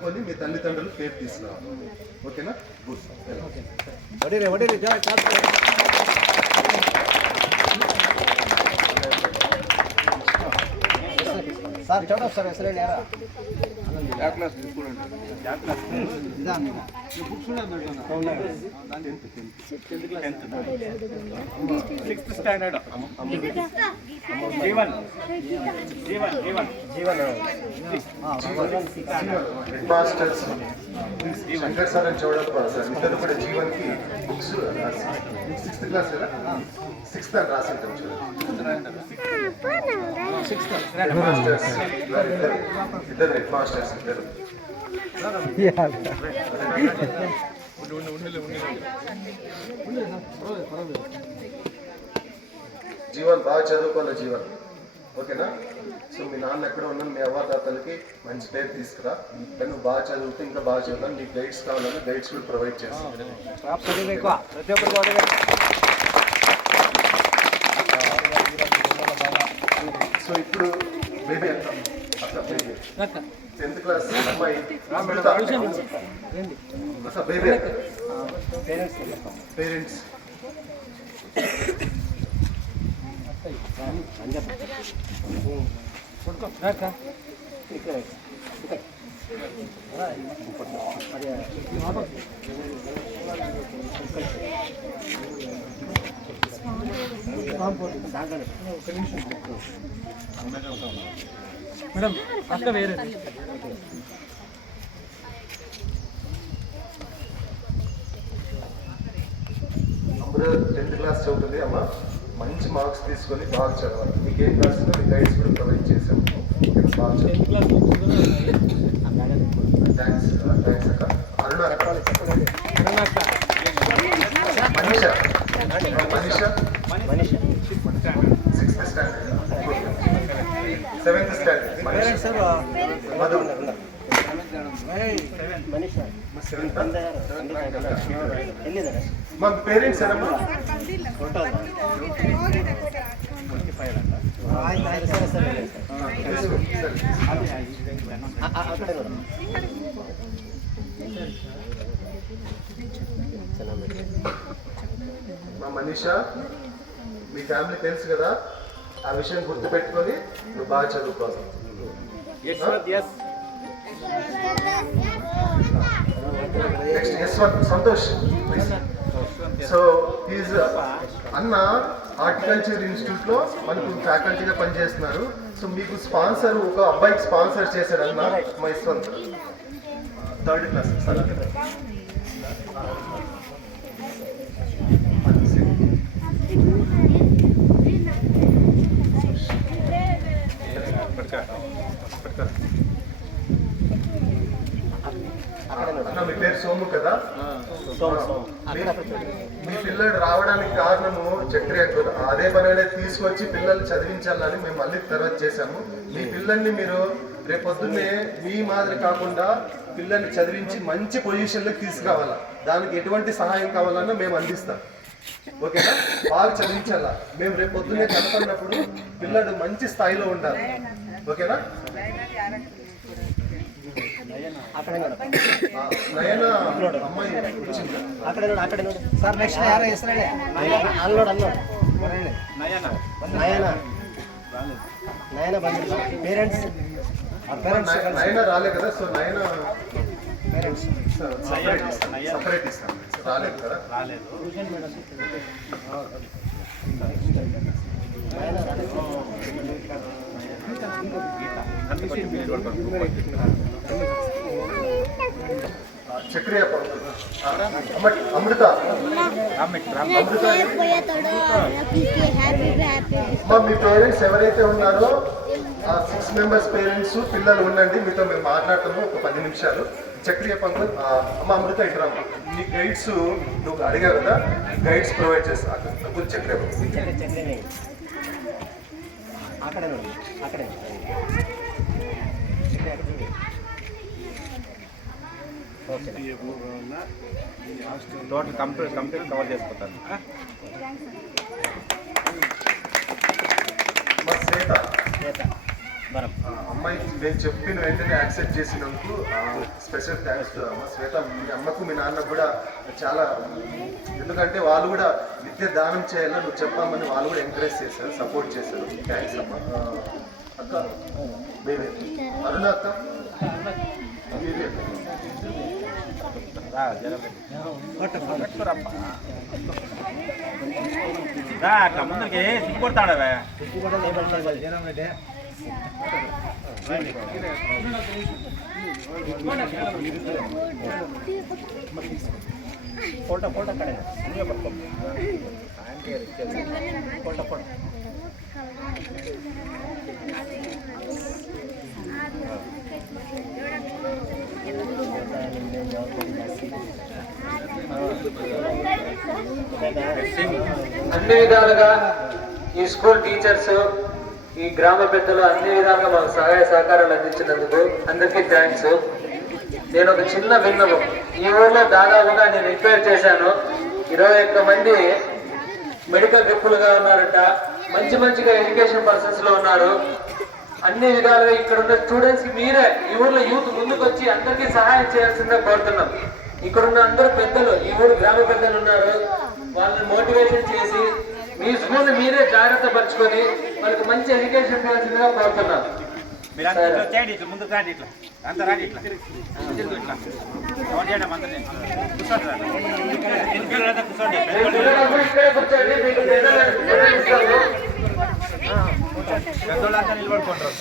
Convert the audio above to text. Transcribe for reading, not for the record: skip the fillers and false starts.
చదువుకొని మీ తల్లిదండ్రులు పేరు తీసుకురావాలి. ఓకేనా? గుడ్. సార్ చూడ సార్ అసలు లేరా class sixth standard Jeevan head masters Shankar sir అని చూడప్ప సార్ ఇద్దరు కూడా జీవన్కి బుక్స్ 6th క్లాస్ కదా 6th అని రాసి ఉంటాం ఇద్దరు హెడ్ మాస్టర్స్ ఇద్దరు. జీవన్ బాగా చదువుకోవాలి జీవన్. ఓకేనా? సో మీ నాన్న ఎక్కడ ఉన్నాను మీ అవ్వదాతలకి మంచి పేరు తీసుకురా. నువ్వు బాగా చదువుతూ ఇంకా బాగా చదువుతాను. నీకు గైడ్స్ కావాలని గైడ్స్ కూడా ప్రొవైడ్ చేస్తాను. సో ఇప్పుడు బేబీ ఎంత? 10th క్లాస్ అమ్మాయి బేబీ పేరెంట్స్ మేడం అక్క వేరే అప్పుడు 10th క్లాస్ చదువుతుంది అమ్మ. మంచి మార్క్స్ తీసుకొని బాగా చదవాలి. మీకు ఏం క్లాస్లో మీ గైడ్స్ కూడా ప్రొవైడ్ చేసాము. బాగా థ్యాంక్స్ అక్క. Aruna Manisha 6th standard 7th standard Madhu మా పేరెంట్స్ ఏనమ్మా? మా మనీషా మీ ఫ్యామిలీ తెలుసు కదా, ఆ విషయం గుర్తుపెట్టుకొని నువ్వు బాగా చదువుకోవాలి. Next Yashwant Santosh. So is అన్న హార్టికల్చర్ ఇన్స్టిట్యూట్ లో మనకు ఫ్యాకల్టీగా పనిచేస్తున్నారు. సో మీకు స్పాన్సర్ ఒక అబ్బాయికి స్పాన్సర్ చేశాడు అన్న మా యశ్వంత్ 3rd క్లాస్. అన్న మీ పేరు సోము కదా? మీ పిల్లడు రావడానికి కారణము చక్రి అంకుల్. అదే పని తీసుకొచ్చి పిల్లలు చదివించాలని మేము మళ్ళీ తర్వాత చేశాము. మీ పిల్లల్ని మీరు రేపొద్దున్నే మీ మాదిరి కాకుండా పిల్లల్ని చదివించి మంచి పొజిషన్లోకి తీసుకురావాలా. దానికి ఎటువంటి సహాయం కావాలన్నా మేము అందిస్తాం. ఓకేనా? బాగా చదివించాలా. మేము రేపు పొద్దున్నే కనపడినప్పుడు పిల్లడు మంచి స్థాయిలో ఉండాలి. ఓకేనా? నయన అమ్మాయి సార్ నెక్స్ట్ యారో ఇస్తాడే అల్లోడు నయన బండి పేరెంట్స్ నయన రాలే కదా. సో నయన పేరెంట్స్ సపరేట్ ఇస్తాను. రాలేదు కదా? చక్రియ అమృత మీ పేరెంట్స్ ఎవరైతే ఉన్నారో ఆ 6 మెంబర్స్ పేరెంట్స్ పిల్లలు ఉండండి. మీతో మేము మాట్లాడతాము ఒక 10 నిమిషాలు. చక్రియ పంకల్ అమ్మ అమృత ఇంటరమ్మ మీ గైడ్స్ నువ్వు అడిగావు కదా, గైడ్స్ ప్రొవైడ్ చేస్తాను. చక్రియ టోటల్ కంప్లీట్ కవర్ చేసుకుంటాను. శ్వేత అమ్మాయి నేను చెప్పిన వెంటనే యాక్సెప్ట్ చేసినందుకు స్పెషల్ థ్యాంక్స్ అమ్మ శ్వేత. మీ అమ్మకు మీ నాన్నకు కూడా చాలా, ఎందుకంటే వాళ్ళు కూడా విద్య దానం చేయాలని నువ్వు చెప్పామని వాళ్ళు కూడా ఎంకరేజ్ చేశారు, సపోర్ట్ చేశారు. థ్యాంక్స్ అమ్మ. అక్క బేబీ అరుణ అక్క బేబీ అట్లా ముందుకి సిగ్గు కొడతాడవే. ఫోటో ఫోటో కడే ఫోటో ఫోటో అన్ని విధాలుగా ఈ స్కూల్ టీచర్స్, ఈ గ్రామ పెద్దలు అన్ని విధాలుగా మాకు సహాయ సహకారాలు అందించినందుకు అందరికీ థ్యాంక్స్. నేను ఒక చిన్న భిన్నము, ఈ ఊర్లో దాదాపుగా నేను ఎంక్వైరీ చేశాను, 21 మంది మెడికల్ రిప్పులుగా ఉన్నారట, మంచి మంచిగా ఎడ్యుకేషన్ పర్సన్స్ లో ఉన్నారు. అన్ని విధాలుగా ఇక్కడ ఉన్న స్టూడెంట్స్ కి మీరే ఈ ఊర్లో యూత్ ముందుకు వచ్చి అందరికీ సహాయం చేయాల్సిందే కోరుతున్నాం. ఇక్కడున్న అందరూ పెద్దలు, ఈ ఊరు గ్రామ పెద్దలు ఉన్నారు, వాళ్ళని మోటివేషన్ చేసి మీ స్కూల్ మీరే జాగ్రత్త పరుచుకొని వాళ్ళకి మంచి ఎడ్యుకేషన్ ఇవ్వాల్సిందిగా కోరుతున్నాం. ముందుకు రాండి, ఇట్లా అంత రాండి, ఇట్లా తిరుగు, ఇట్లా కూర్చోండి. ఇక్కడే కూర్చోండి, మీకు పెద్దోళ్ళంతా నిలబడుకుంటారు.